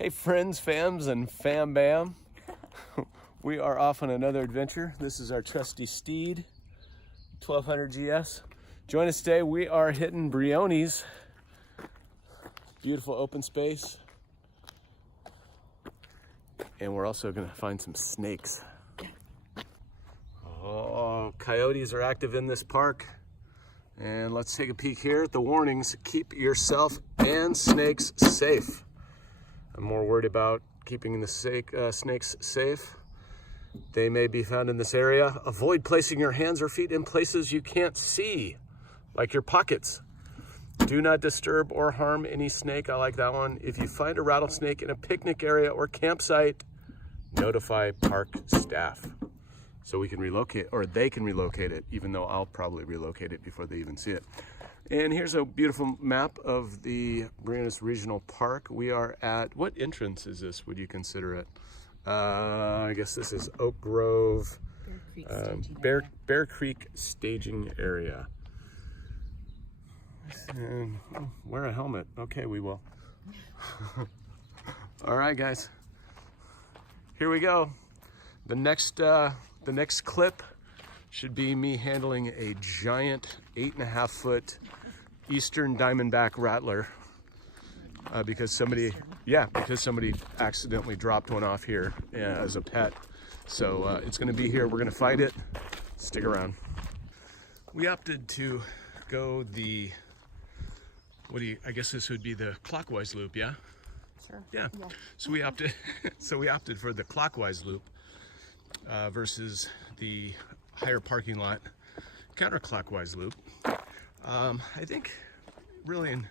Hey friends, fams, and fam bam. We are off on another adventure. This is our trusty steed, 1200 GS. Join us today. We are hitting Briones. Beautiful open space. And we're also gonna find some snakes. Oh, coyotes are active in this park. And let's take a peek here at the warnings. Keep yourself and snakes safe. I'm more worried about keeping the snakes safe. They may be found in this area. Avoid placing your hands or feet in places you can't see, like your pockets. Do not disturb or harm any snake. I like that one. If you find a rattlesnake in a picnic area or campsite, notify park staff so we can relocate, or they can relocate it, even though I'll probably relocate it before they even see it. And here's a beautiful map of the Briones Regional Park. We are at, what entrance is this, would you consider it? I guess this is Oak Grove, Bear Creek staging area. And wear a helmet. Okay, we will. All right, guys. Here we go. The next clip should be me handling a giant 8.5 foot Eastern Diamondback rattler because somebody accidentally dropped one off here as a pet. So it's gonna be here. We're gonna find it. Stick around. We opted to go the, I guess this would be the clockwise loop, yeah? Sure. Yeah. So we opted for the clockwise loop versus the higher parking lot counterclockwise loop. I think really in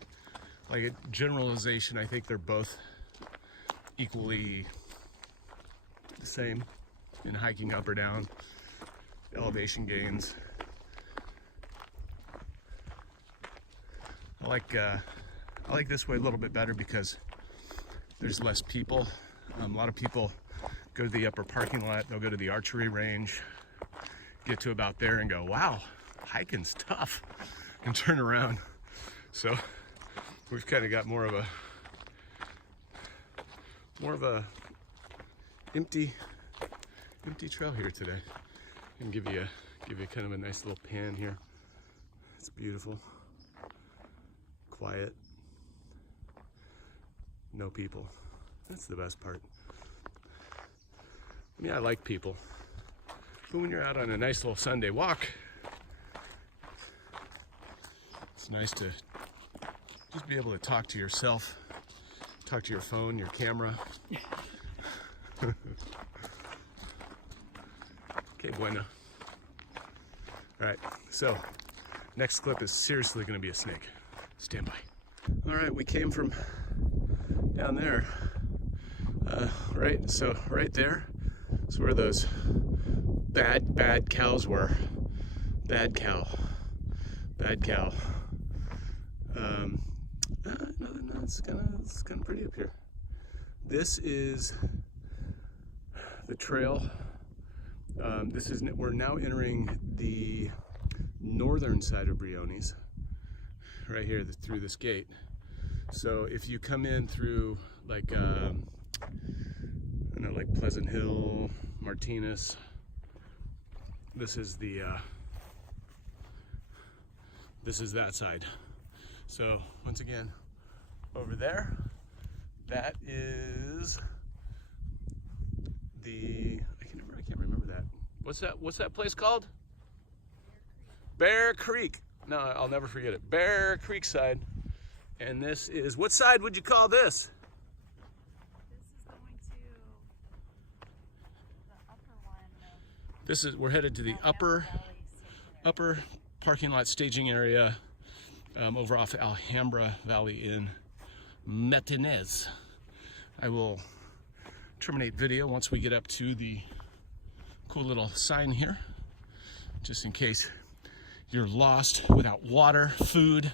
like a generalization, I think they're both equally the same in hiking up or down, elevation gains. I like this way a little bit better because there's less people. A lot of people go to the upper parking lot, they'll go to the archery range, get to about there and go, wow, hiking's tough, and turn around. So we've kind of got more of a empty trail here today. And give you kind of a nice little pan here. It's beautiful, quiet, no people. That's the best part. I mean, I like people, but when you're out on a nice little Sunday walk, it's nice to just be able to talk to yourself, talk to your phone, your camera. Okay, bueno. All right, so next clip is seriously gonna be a snake. Stand by. All right, we came from down there, right there is where those bad cows were. Bad cow. No, it's kind of pretty up here. This is the trail. We're now entering the northern side of Briones, right here through this gate. So if you come in through like like Pleasant Hill, Martinez, this is that side. So once again, over there, that is I can't remember that. What's that place called? Bear Creek. No, I'll never forget it. Bear Creek side. And this is, what side would you call this? This is going to the upper one. We're headed to the upper parking lot staging area over off Alhambra Valley in Martinez. I will terminate video once we get up to the cool little sign here, just in case you're lost without water, food,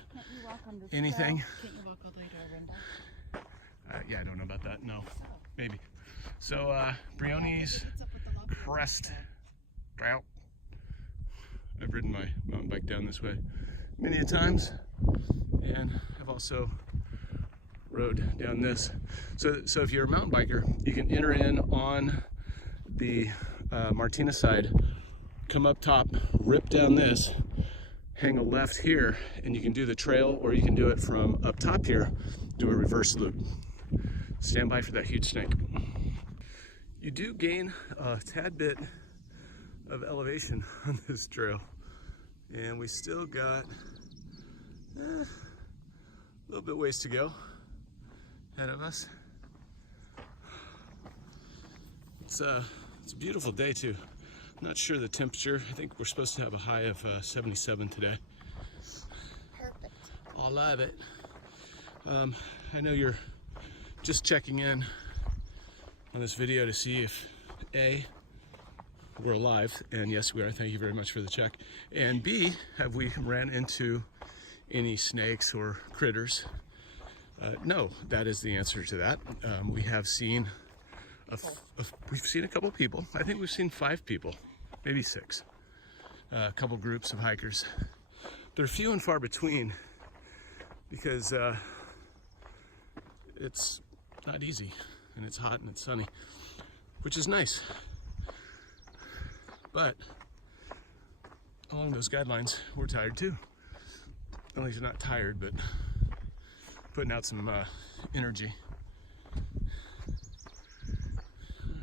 anything. Can't you walk all the way to our window? Yeah, I don't know about that. No, maybe. So Briones Crest Trail. I've ridden my mountain bike down this way many a times, and I've also road down this. So if you're a mountain biker, you can enter in on the Martina side, come up top, rip down this, hang a left here, and you can do the trail, or you can do it from up top here, do a reverse loop. Stand by for that huge snake. You do gain a tad bit of elevation on this trail, and we still got a little bit ways to go ahead of us. It's a beautiful day too. I'm not sure the temperature. I think we're supposed to have a high of 77 today. Perfect. I love it. I know you're just checking in on this video to see if A, we're alive, and yes we are, thank you very much for the check, and B, have we ran into any snakes or critters? No, that is the answer to that. We have seen we've seen a couple people. I think we've seen 5 people, maybe 6. A couple groups of hikers. They're few and far between because it's not easy, and it's hot and it's sunny, which is nice. But along those guidelines, we're tired too. At least not tired, but putting out some energy.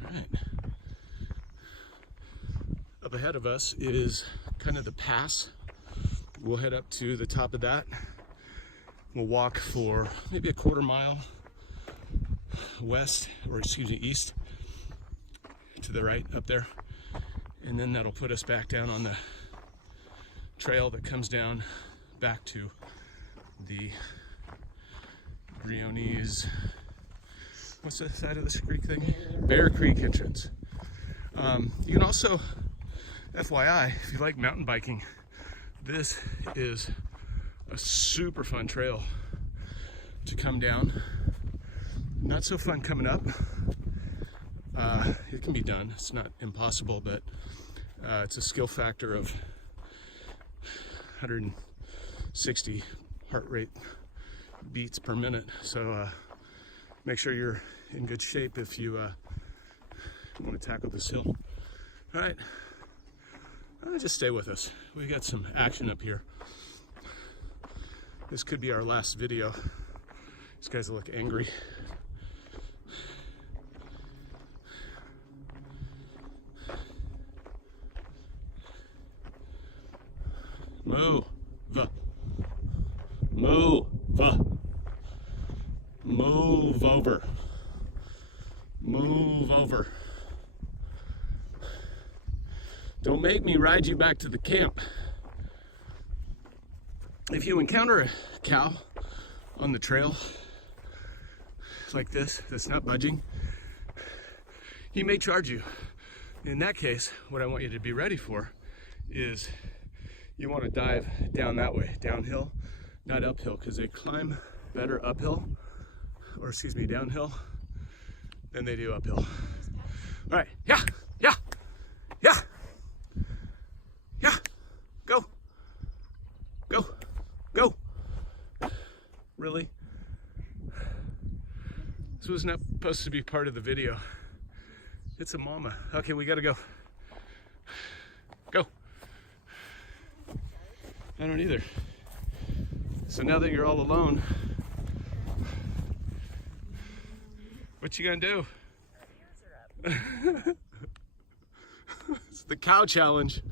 All right. Up ahead of us is kind of the pass. We'll head up to the top of that. We'll walk for maybe a quarter mile west, or excuse me, east to the right up there. And then that'll put us back down on the trail that comes down back to the Briones, what's the side of this creek thing? Bear Creek entrance. You can also, FYI, if you like mountain biking, this is a super fun trail to come down. Not so fun coming up. It can be done, it's not impossible, but it's a skill factor of 160 heart rate beats per minute. So make sure you're in good shape if you want to tackle this hill. All right, just stay with us. We got some action up here. This could be our last video. These guys look angry. Move. Move. Move over. Move over. Don't make me ride you back to the camp. If you encounter a cow on the trail like this, that's not budging, he may charge you. In that case, what I want you to be ready for is you want to dive down that way, downhill, not uphill, because they climb better uphill, or excuse me, downhill, than they do uphill. All right, yeah. Go. Really? This was not supposed to be part of the video. It's a mama. Okay, we gotta go. Go. I don't either. So now that you're all alone, what you gonna do? It's the cow challenge.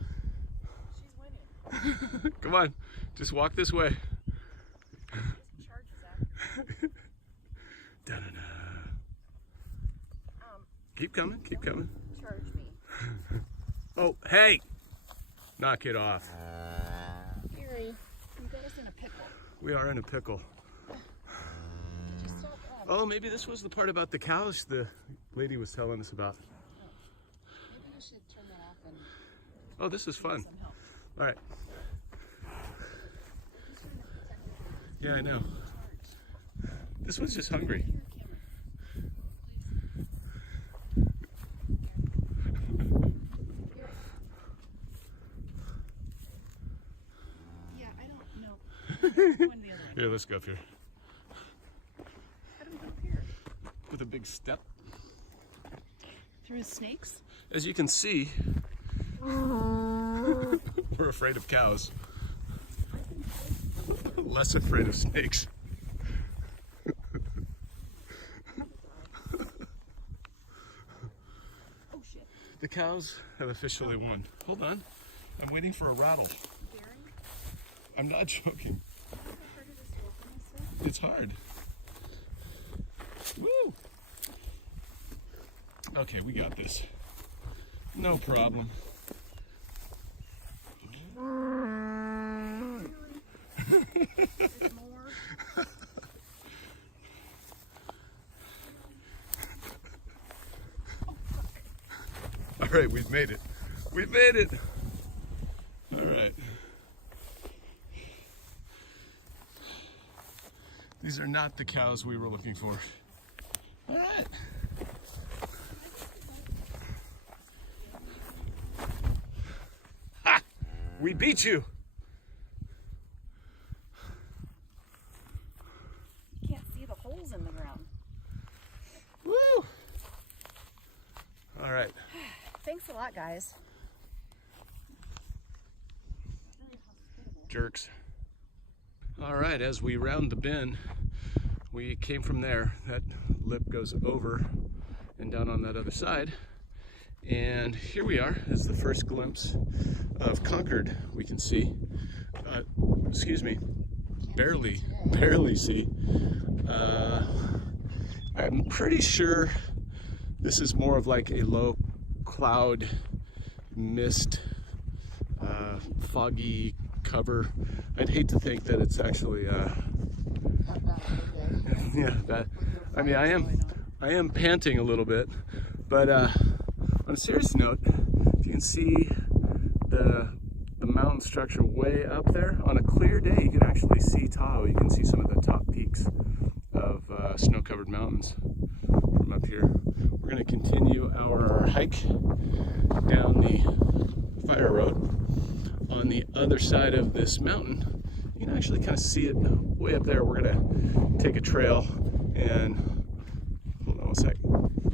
She's winning. Come on, just walk this way. Da-da-da. Keep coming. Charge me. Oh, hey! Knock it off. Gary, you got us in a pickle. We are in a pickle. Just stop up. Oh, maybe this was the part about the cows the lady was telling us about. Maybe we should turn that off and Oh, this is fun. some help. All right. Yeah, I know. This one's just hungry. Yeah, I don't know. One the other. Here, let's go up here. big step. Through snakes? As you can see, we're afraid of cows. Less afraid of snakes. Oh shit. The cows have officially won. Hold on. I'm waiting for a rattle. Gary? I'm not joking. Have you ever heard of this wilderness? It's hard. Woo! Okay, we got this. No problem. There's more. All right, we've made it. We've made it. All right. These are not the cows we were looking for. All right. Ha! We beat you. You can't see the holes in the ground. Woo! All right. Thanks a lot, guys. Jerks. All right, as we round the bend, we came from there. That lip goes over and down on that other side. And here we are, is the first glimpse of Concord we can see. Excuse me, barely see. I'm pretty sure this is more of like a low cloud mist, foggy cover. I'd hate to think that it's actually yeah, that, I mean, I am panting a little bit, but on a serious note, if you can see the mountain structure way up there, on a clear day you can actually see Tahoe. You can see some of the top peaks of snow-covered mountains from up here. We're going to continue our hike down the fire road. On the other side of this mountain, you can actually kind of see it way up there. We're going to take a trail and, hold on one sec.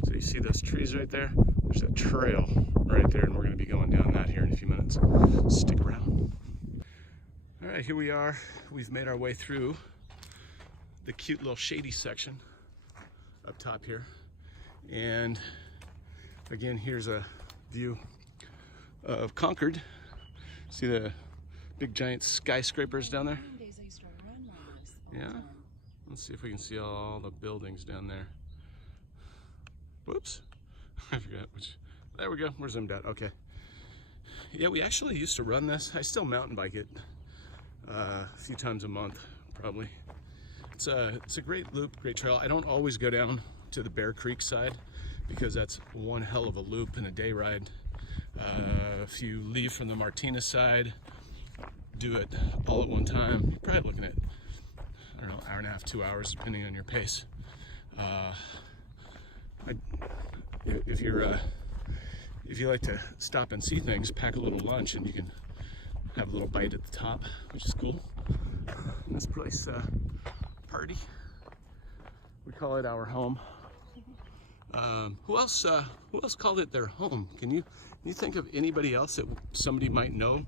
So you see those trees right there? There's a trail right there, and we're going to be going down that here in a few minutes. Stick around. All right, here we are. We've made our way through the cute little shady section up top here. And again, here's a view of Concord. See the big giant skyscrapers down there? Days I used to run like this all the Yeah? time. Let's see if we can see all the buildings down there. Whoops. I forgot which. There we go. We're zoomed out. Okay. Yeah, we actually used to run this. I still mountain bike it a few times a month, probably. It's a great loop, great trail. I don't always go down to the Bear Creek side because that's one hell of a loop and a day ride. If you leave from the Martinez side, do it all at one time, you're probably looking at, I don't know, hour and a half, 2 hours, depending on your pace. If you like to stop and see things, pack a little lunch and you can have a little bite at the top, which is cool. And this place, Party, we call it our home. Who else called it their home? Can you think of anybody else that somebody might know?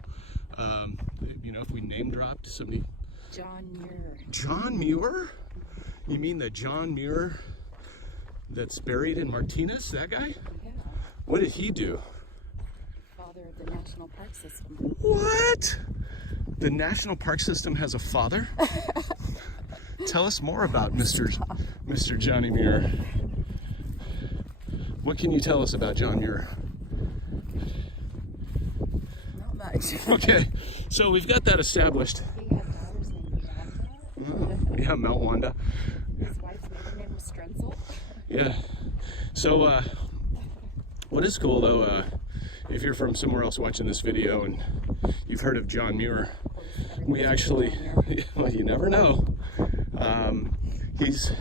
You know, if we name dropped somebody. John Muir. John Muir? You mean the John Muir that's buried in Martinez? That guy? Yeah. What did he do? Father of the National Park System. What? The National Park System has a father? Tell us more about Mr. Johnny Muir. What can you tell us about John Muir? Not much. Okay, so we've got that established. He had daughters named Bianca. Yeah, Mount Wanda. His wife's maiden name was Strenzel. Yeah. So, what is cool though, if you're from somewhere else watching this video and you've heard of John Muir, we actually, well, you never know. He's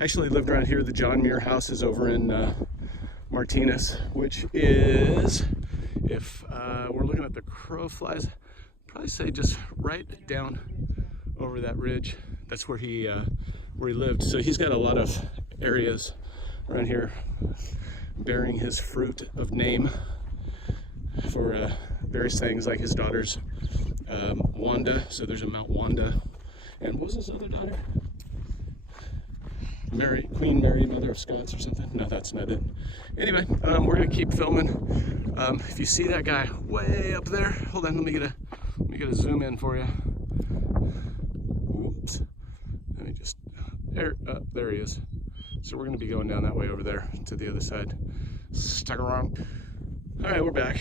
actually lived around here. The John Muir house is over in Martinez, which is, if we're looking at the crow flies, probably say just right down over that ridge. That's where he lived. So he's got a lot of areas around here bearing his fruit of name for various things, like his daughter's Wanda. So there's a Mount Wanda. And what was his other daughter? Mary, Queen Mary, Mother of Scots or something. No, that's not it. Anyway, we're gonna keep filming. If you see that guy way up there, hold on, let me get a zoom in for you. Oops. Let me just, there he is. So we're gonna be going down that way over there to the other side. Stuck around. All right, we're back.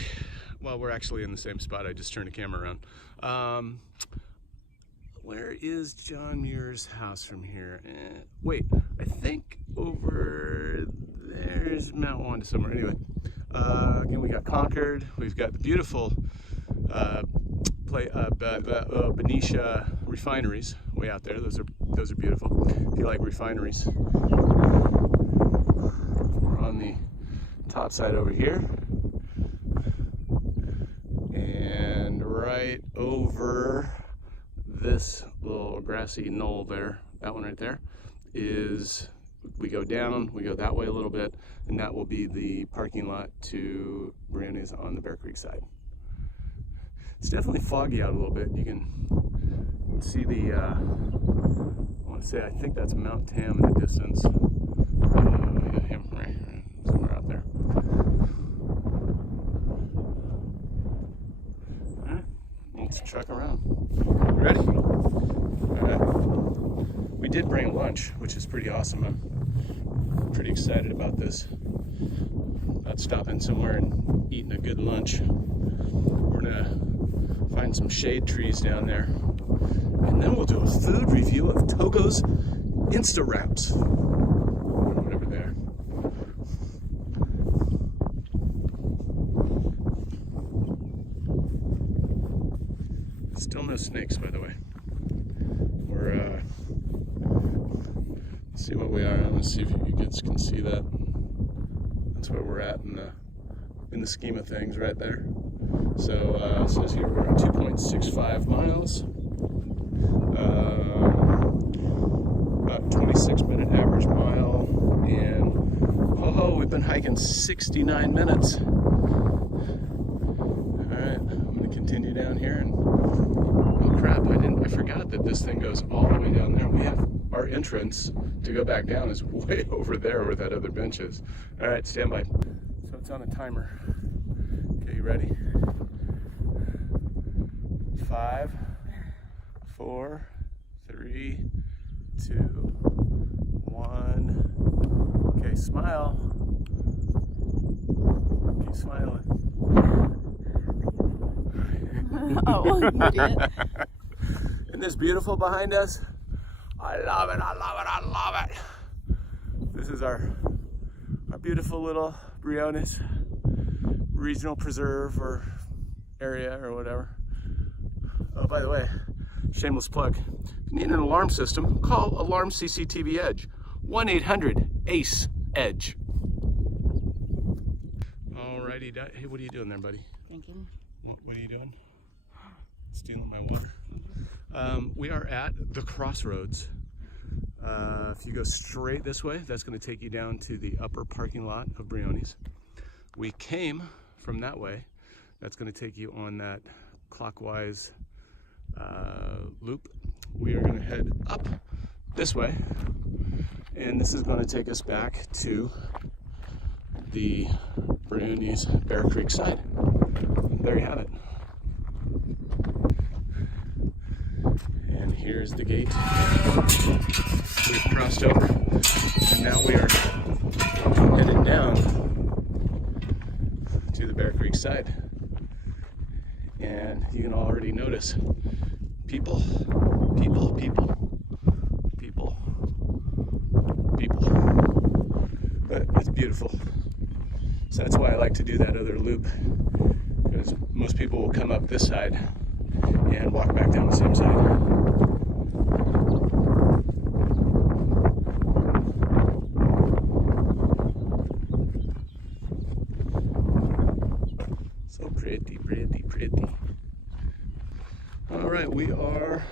Well, we're actually in the same spot. I just turned the camera around. Where is John Muir's house from here? Wait, I think over there's Mount Wanda somewhere. Anyway, again, we got Concord. We've got the beautiful Benicia refineries way out there. Those are beautiful. If you like refineries, we're on the top side over here, and right over this little grassy knoll there, that one right there, is, we go down, we go that way a little bit, and that will be the parking lot to Briones on the Bear Creek side. It's definitely foggy out a little bit. You can see the, I want to say, I think that's Mount Tam in the distance. We got him right somewhere out there. All right, let's truck around. Ready? All right. We did bring lunch, which is pretty awesome. I'm pretty excited about this. About stopping somewhere and eating a good lunch. We're gonna find some shade trees down there, and then we'll do a food review of Togo's Insta Wraps, or whatever they are. Still no snakes, by the way. We're let's see what we are. I'm gonna see if you guys can see that. That's where we're at in the scheme of things, right there. So it says here we're at 2.65 miles. About 26-minute average mile, and we've been hiking 69 minutes. All right, I'm gonna continue down here, and oh crap, I forgot that this thing goes all the way down there. We have our entrance to go back down is way over there where that other bench is. All right, stand by. So it's on a timer. Okay, you ready? 5, 4, 3, 2, 1. Okay, smile. Keep smiling. Oh, you idiot. Isn't this beautiful behind us? I love it, I love it, I love it. This is our beautiful little Briones Regional Preserve or area or whatever. Oh, by the way, shameless plug. If you need an alarm system, call Alarm CCTV Edge. 1-800-ACE-EDGE. Alrighty, hey, what are you doing there, buddy? Drinking. What are you doing? Stealing my water. We are at the crossroads. If you go straight this way, that's going to take you down to the upper parking lot of Briones. We came from that way. That's going to take you on that clockwise loop. We are going to head up this way, and this is going to take us back to the Briones Bear Creek side. There you have it. And here's the gate. We've crossed over, and now we are headed down to the Bear Creek side. And you can already notice people. But it's beautiful. So that's why I like to do that other loop, because most people will come up this side and walk back down the same side. So pretty, pretty, pretty. All right, we are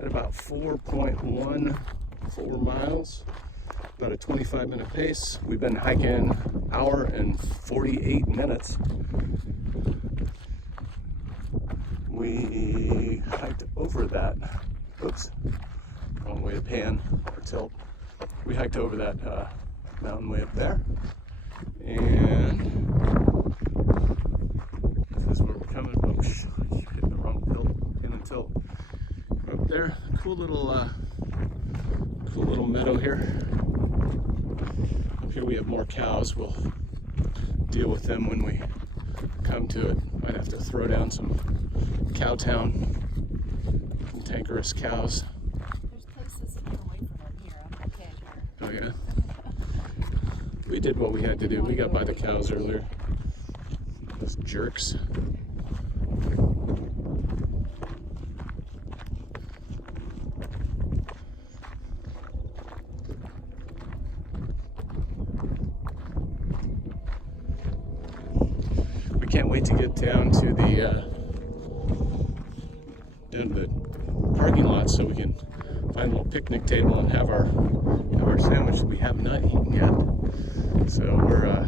at about 4.14 miles. about a 25-minute pace. We've been hiking an hour and 48 minutes. We hiked over that, oops, wrong way to pan or tilt. We hiked over that mountain way up there. And this is where we're coming. Oh, hitting the wrong pin and tilt. Up there, cool little meadow here. Up here we have more cows. We'll deal with them when we come to it. Might have to throw down some Cowtown, cantankerous cows. There's places to get away from here. I'm okay here. Oh yeah. We did what we had to do. We got by the cows earlier. Those jerks. We can't wait to get down to the parking lot so we can find a little picnic table and have our sandwich that we have not eaten yet. So we're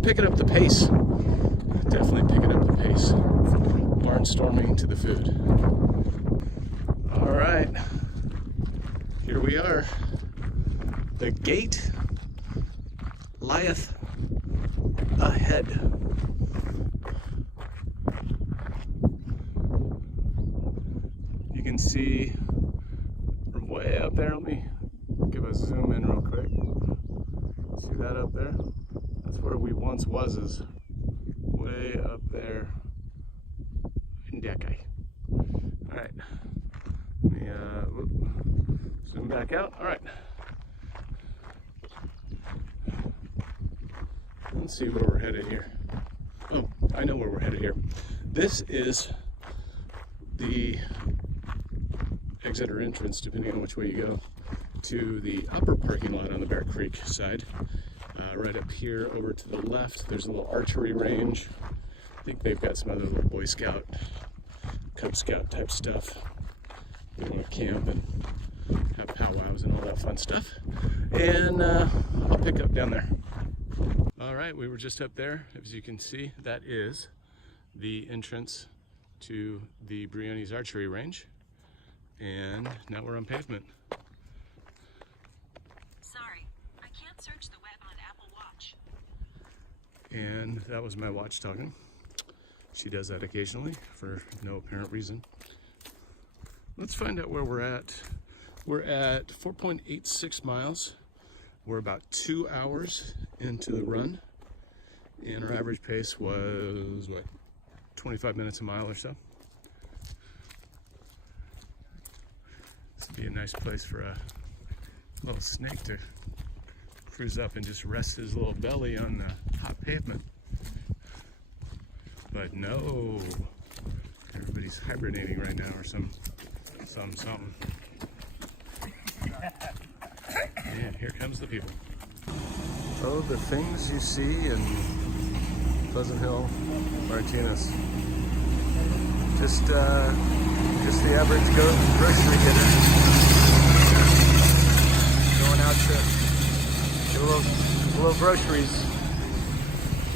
picking up the pace. Definitely picking up the pace. Barnstorming to the food. All right, here we are. The gate lieth ahead. You can see from way up there. Let me give a zoom in real quick. See that up there? That's where we once was, is way up there in Decay. All right, let me zoom back out. All right, let's see where we're headed here. Oh, I know where we're headed here. This is the exit or entrance, depending on which way you go, to the upper parking lot on the Bear Creek side. Right up here over to the left, there's a little archery range. I think they've got some other little Boy Scout, Cub Scout type stuff. We want to camp and have powwows and all that fun stuff. And I'll pick up down there. All right, we were just up there. As you can see, that is the entrance to the Briones archery range. And now we're on pavement. Sorry, I can't search the web on Apple Watch. And that was my watch talking. She does that occasionally for no apparent reason. Let's find out where we're at. We're at 4.86 miles. We're about 2 hours into the run. And our average pace was, what, 25 minutes a mile or so. This would be a nice place for a little snake to cruise up and just rest his little belly on the hot pavement. But no, everybody's hibernating right now or something. And here comes the people. Oh, the things you see in Pleasant Hill, Martinez. Just the average grocery getter going out to get a little groceries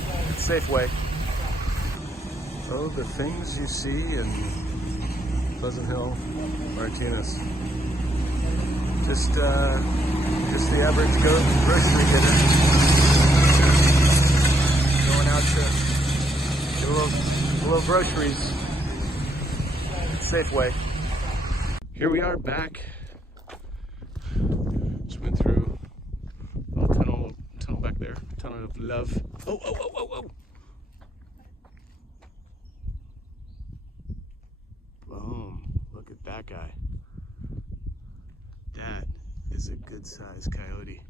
at Safeway. Oh, the things you see in Pleasant Hill, Martinez. Just the average grocery getter going out to get a little groceries at Safeway. Here we are back. Just went through a tunnel back there, tunnel of love. Oh. Boom, look at that guy. That is a good sized coyote.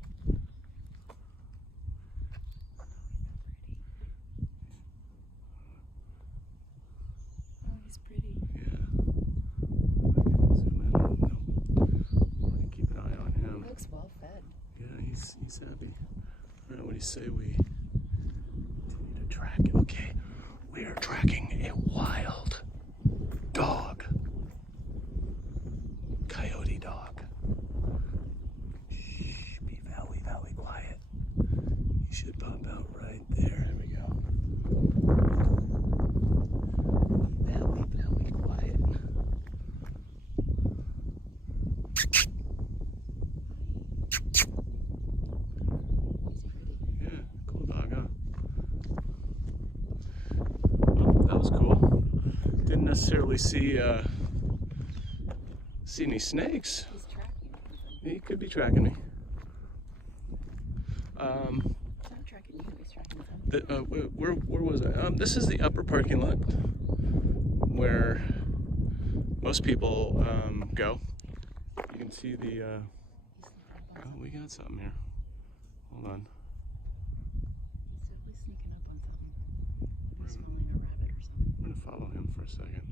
Oh, he's pretty. Yeah. I can zoom in on him. We're gonna keep an eye on him. He looks well fed. Yeah, he's happy. All right, what do you say we continue to track? Okay, we are tracking a wild dog. Coyote dog. Shh, be very should pop out right there. There we go. Now be quiet. Yeah, cool dog, huh? Well, that was cool. Didn't necessarily see any snakes. He's tracking me. He could be tracking me. He's not tracking you, he's tracking something. Where was I? This is the upper parking lot where most people go. You can see the. Oh, we got something here. Hold on. He's definitely sneaking up on something. He's smelling a rabbit or something. I'm gonna follow him for a second.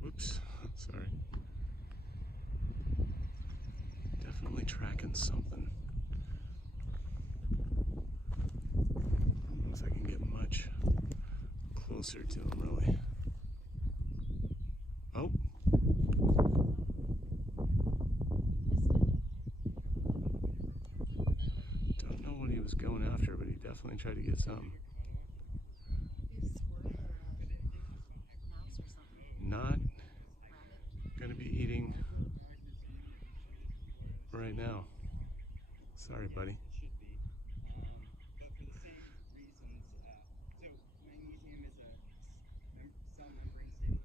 Whoops, sorry. Definitely tracking something. I don't know if I can get much closer to him, really. Oh. Don't know what he was going after, but he definitely tried to get something. He's squirrel or a mouse or something. Not gonna be eating right now. Sorry, buddy.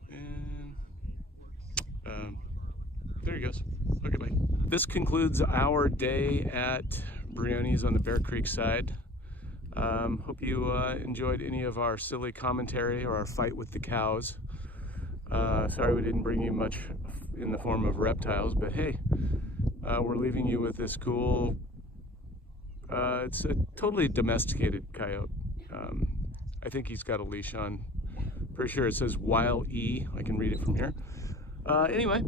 And there he goes. Okay, bye. This concludes our day at Briones on the Bear Creek side. Hope you enjoyed any of our silly commentary or our fight with the cows. Sorry we didn't bring you much in the form of reptiles, but hey, we're leaving you with this cool, it's a totally domesticated coyote. I think he's got a leash on. Pretty sure it says Weil E. I can read it from here. Anyway,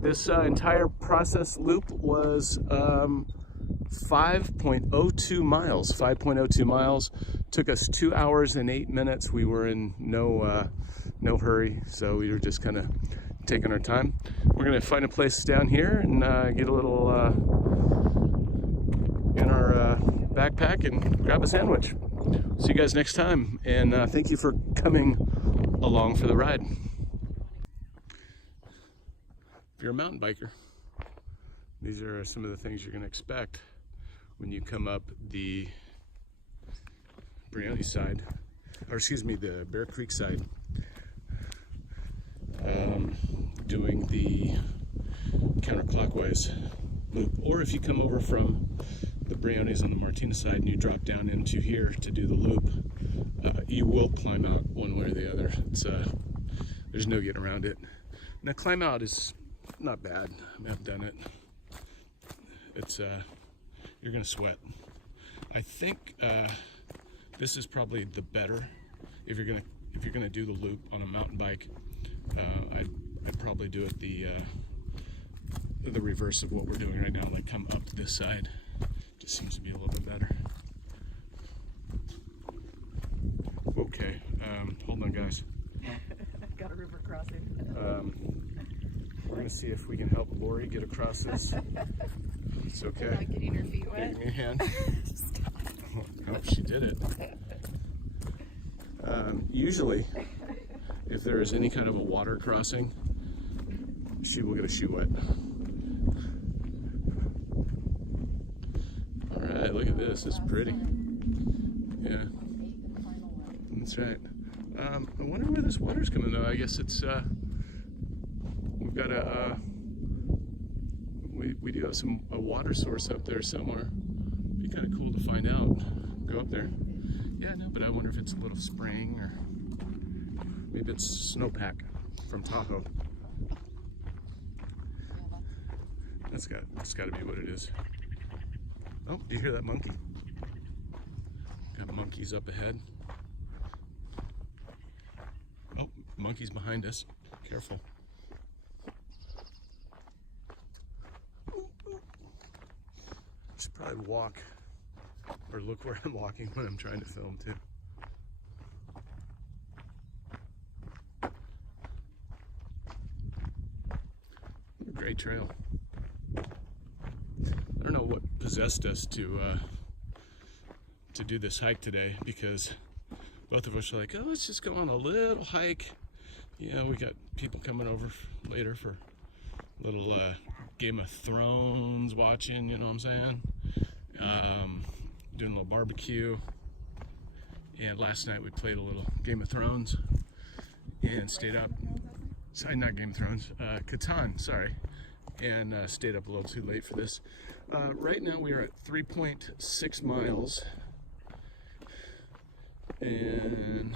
this entire process loop was 5.02 miles. 5.02 miles. Took us 2 hours and 8 minutes. We were in no hurry, so we were just kind of taking our time. We're gonna find a place down here and get a little in our backpack and grab a sandwich. See you guys next time, and thank you for coming along for the ride. If you're a mountain biker, these are some of the things you're gonna expect when you come up the Briones side, or excuse me, the Bear Creek side, doing the counterclockwise loop. Or if you come over from the Briones on the Martina side and you drop down into here to do the loop, you will climb out one way or the other. It's there's no getting around it. Now, climb out is not bad. I mean, I've done it. It's you're gonna sweat. I think this is probably the better if you're gonna do the loop on a mountain bike. I'd probably do it the reverse of what we're doing right now. Like come up this side. Just seems to be a little bit better. Okay, hold on, guys. Got a river crossing. We're gonna see if we can help Lori get across this. It's okay. Not getting her feet wet. Give me a hand. Oh, she did it. Usually, if there is any kind of a water crossing, she will get a shoe wet. All right, look at this. It's pretty. Yeah, that's right. I wonder where this water's coming though. I guess it's we've got we do have a water source up there somewhere. Be kind of cool to find out. Go up there. Yeah, no, but I wonder if it's a little spring or maybe it's snowpack from Tahoe. That's got to be what it is. Oh, do you hear that monkey? Got monkeys up ahead. Oh, monkeys behind us. Careful. Should probably walk or look where I'm walking when I'm trying to film too. Great trail. don't know what possessed us to do this hike today, because both of us are like, oh, let's just go on a little hike. You know, we got people coming over later for a little Game of Thrones watching, you know what I'm saying? Doing a little barbecue. And last night we played a little Game of Thrones and stayed up. Sorry, not Game of Thrones, Catan, sorry. And stayed up a little too late for this. Right now we are at 3.6 miles. And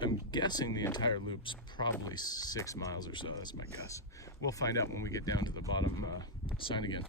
I'm guessing the entire loop's probably 6 miles or so. That's my guess. We'll find out when we get down to the bottom sign again.